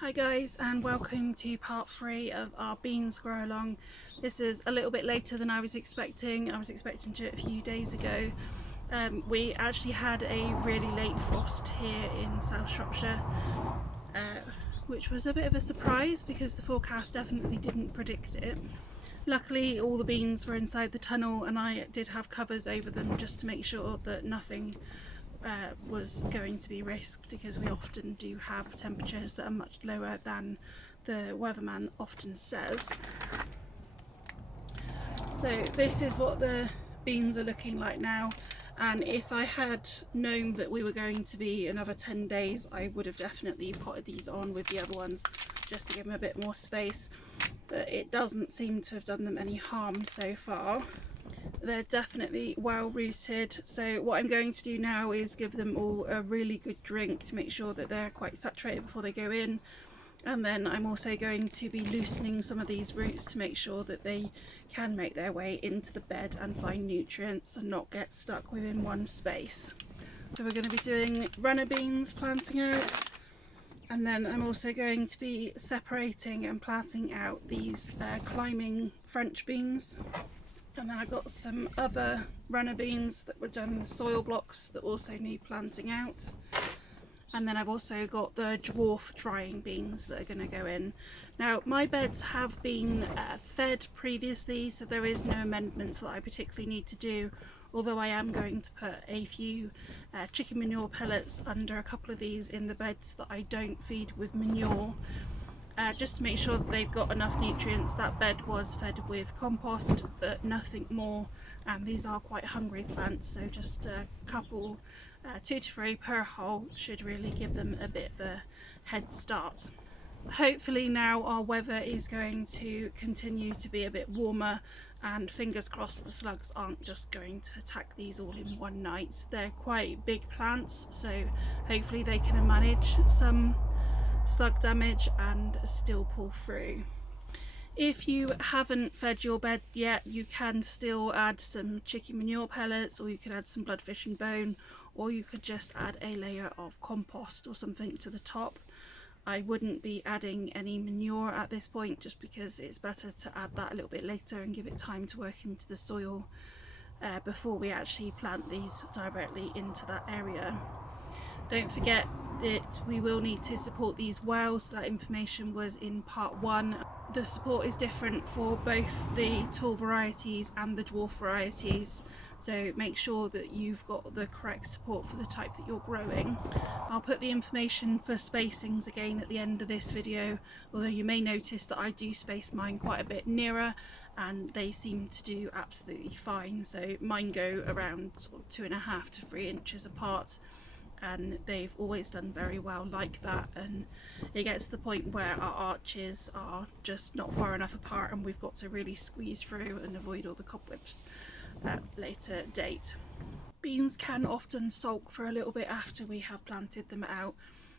Hi guys, and welcome to part 3 of our beans grow along. This is a little bit later than I was expecting. I was expecting to do it a few days ago. We actually had a really late frost here in South Shropshire, which was a bit of a surprise because the forecast definitely didn't predict it. Luckily all the beans were inside the tunnel and I did have covers over them just to make sure that nothing was going to be risked, because we often do have temperatures that are much lower than the weatherman often says. So this is what the beans are looking like now, and if I had known that we were going to be another 10 days I would have definitely potted these on with the other ones just to give them a bit more space, but it doesn't seem to have done them any harm so far. They're definitely well rooted, so what I'm going to do now is give them all a really good drink to make sure that they're quite saturated before they go in, and then I'm also going to be loosening some of these roots to make sure that they can make their way into the bed and find nutrients and not get stuck within one space. So we're going to be doing runner beans planting out, and then I'm also going to be separating and planting out these climbing French beans. And then I've got some other runner beans that were done with soil blocks that also need planting out. And then I've also got the dwarf drying beans that are going to go in. Now my beds have been fed previously, so there is no amendments that I particularly need to do, although I am going to put a few chicken manure pellets under a couple of these in the beds that I don't feed with manure. Just to make sure that they've got enough nutrients. That bed was fed with compost but nothing more, and these are quite hungry plants, so just a couple, 2 to 3 per hole should really give them a bit of a head start. Hopefully now our weather is going to continue to be a bit warmer, and fingers crossed the slugs aren't just going to attack these all in one night. They're quite big plants, so hopefully they can manage some slug damage and still pull through. If you haven't fed your bed yet, you can still add some chicken manure pellets, or you could add some bloodfish and bone, or you could just add a layer of compost or something to the top. I wouldn't be adding any manure at this point, just because it's better to add that a little bit later and give it time to work into the soil before we actually plant these directly into that area. Don't forget that we will need to support these well, so that information was in part 1. The support is different for both the tall varieties and the dwarf varieties, so make sure that you've got the correct support for the type that you're growing. I'll put the information for spacings again at the end of this video, although you may notice that I do space mine quite a bit nearer and they seem to do absolutely fine. So mine go around sort of 2.5 to 3 inches apart, and they've always done very well like that, and it gets to the point where our arches are just not far enough apart and we've got to really squeeze through and avoid all the cobwebs at a later date. Beans can often sulk for a little bit after we have planted them out,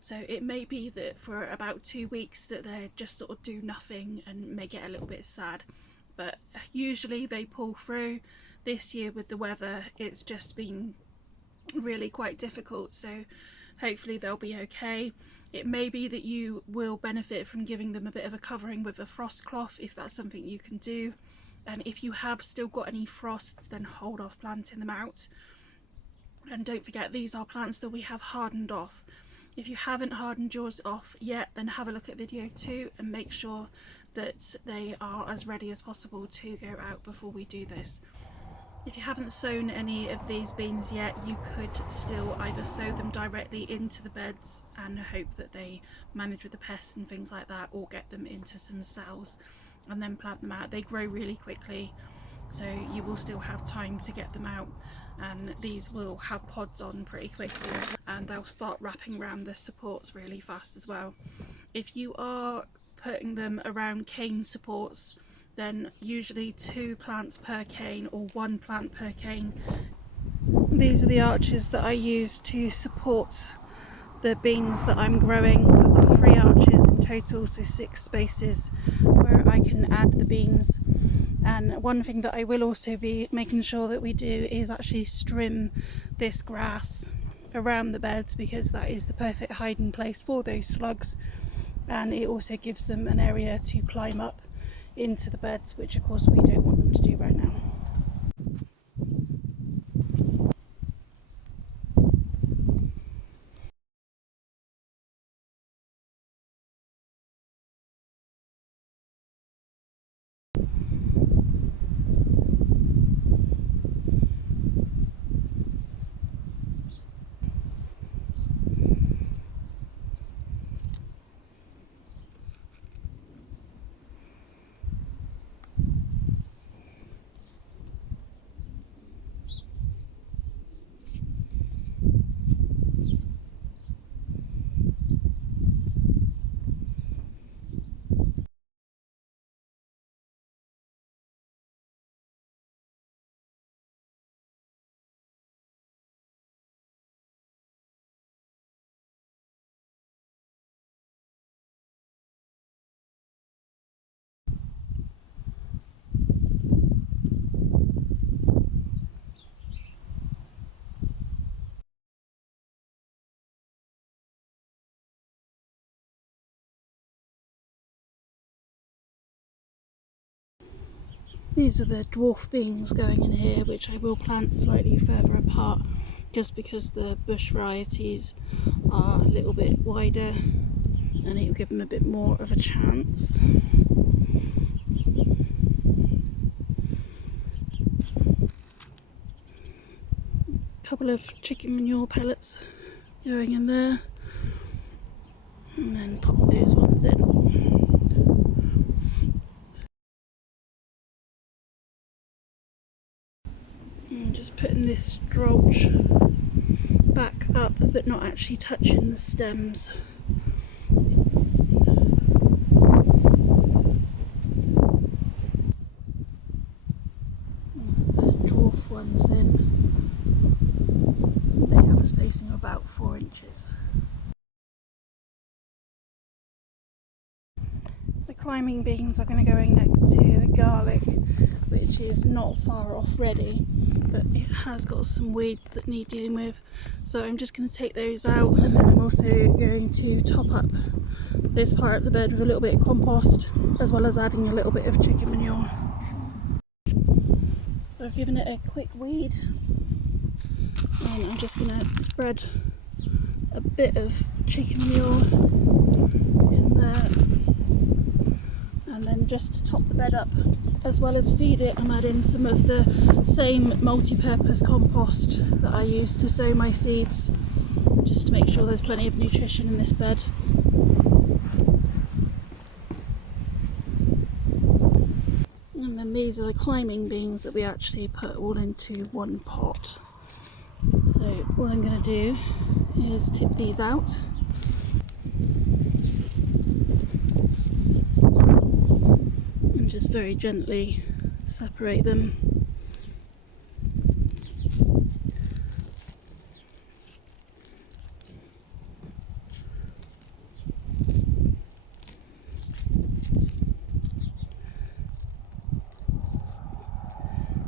so it may be that for about 2 weeks that they just sort of do nothing and may get a little bit sad, but usually they pull through. This year with the weather it's just been really quite difficult, so hopefully they'll be okay. It may be that you will benefit from giving them a bit of a covering with a frost cloth if that's something you can do, and if you have still got any frosts then hold off planting them out. And don't forget, these are plants that we have hardened off. If you haven't hardened yours off yet, then have a look at video 2 and make sure that they are as ready as possible to go out before we do this. If you haven't sown any of these beans yet, you could still either sow them directly into the beds and hope that they manage with the pests and things like that, or get them into some cells and then plant them out. They grow really quickly, so you will still have time to get them out, and these will have pods on pretty quickly and they'll start wrapping around the supports really fast as well. If you are putting them around cane supports, then usually 2 plants per cane or 1 plant per cane. These are the arches that I use to support the beans that I'm growing. So I've got 3 arches in total, so 6 spaces where I can add the beans. And one thing that I will also be making sure that we do is actually trim this grass around the beds, because that is the perfect hiding place for those slugs. and it also gives them an area to climb up into the beds, which of course we don't want them to do right now. These are the dwarf beans going in here, which I will plant slightly further apart just because the bush varieties are a little bit wider and it will give them a bit more of a chance. A couple of chicken manure pellets going in there, and then pop those ones in. And just putting this strolch back up but not actually touching the stems. There's the dwarf ones in. They have a spacing of about 4 inches. The climbing beans are going to go in next to the garlic, which is not far off ready, but it has got some weeds that need dealing with, so I'm just going to take those out, and then I'm also going to top up this part of the bed with a little bit of compost, as well as adding a little bit of chicken manure. So I've given it a quick weed, and I'm just going to spread a bit of chicken manure in there, and then just top the bed up. As well as feed it, I'm adding some of the same multi-purpose compost that I use to sow my seeds, just to make sure there's plenty of nutrition in this bed. And then these are the climbing beans that we actually put all into one pot. So what I'm going to do is tip these out. Just very gently separate them.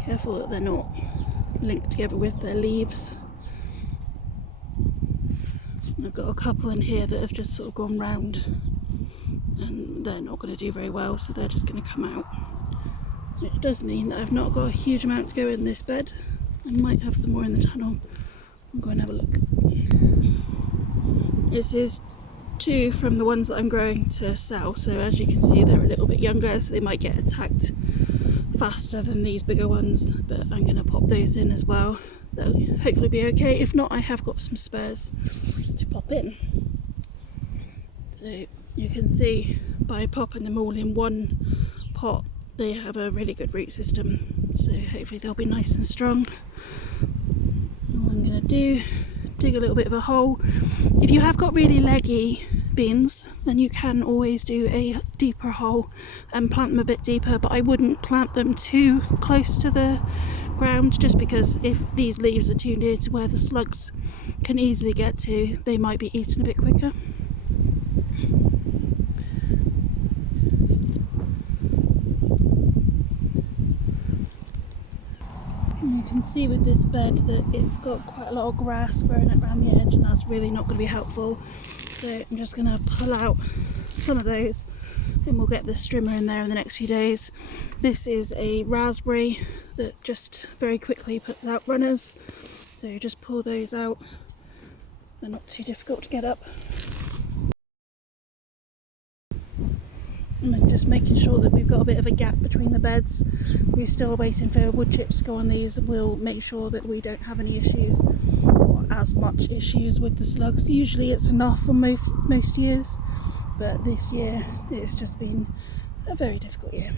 Careful that they're not linked together with their leaves. I've got a couple in here that have just sort of gone round, and they're not going to do very well, so they're just going to come out, which does mean that I've not got a huge amount to go in this bed. I might have some more in the tunnel. I'm going to have a look. This is 2 from the ones that I'm growing to sell, so as you can see they're a little bit younger, so they might get attacked faster than these bigger ones, but I'm going to pop those in as well. They'll hopefully be okay. If not, I have got some spares to pop in. So you can see by popping them all in one pot, they have a really good root system, so hopefully they'll be nice and strong. All I'm going to do, dig a little bit of a hole. If you have got really leggy beans, then you can always do a deeper hole and plant them a bit deeper, but I wouldn't plant them too close to the ground, just because if these leaves are too near to where the slugs can easily get to, they might be eaten a bit quicker. And you can see with this bed that it's got quite a lot of grass growing up around the edge, and that's really not going to be helpful. So I'm just going to pull out some of those, and we'll get the strimmer in there in the next few days. This is a raspberry that just very quickly puts out runners, so just pull those out. They're not too difficult to get up. And then just making sure that we've got a bit of a gap between the beds. We're still waiting for wood chips to go on these, and we'll make sure that we don't have any issues, or as much issues with the slugs. Usually it's enough on most years, but this year it's just been a very difficult year.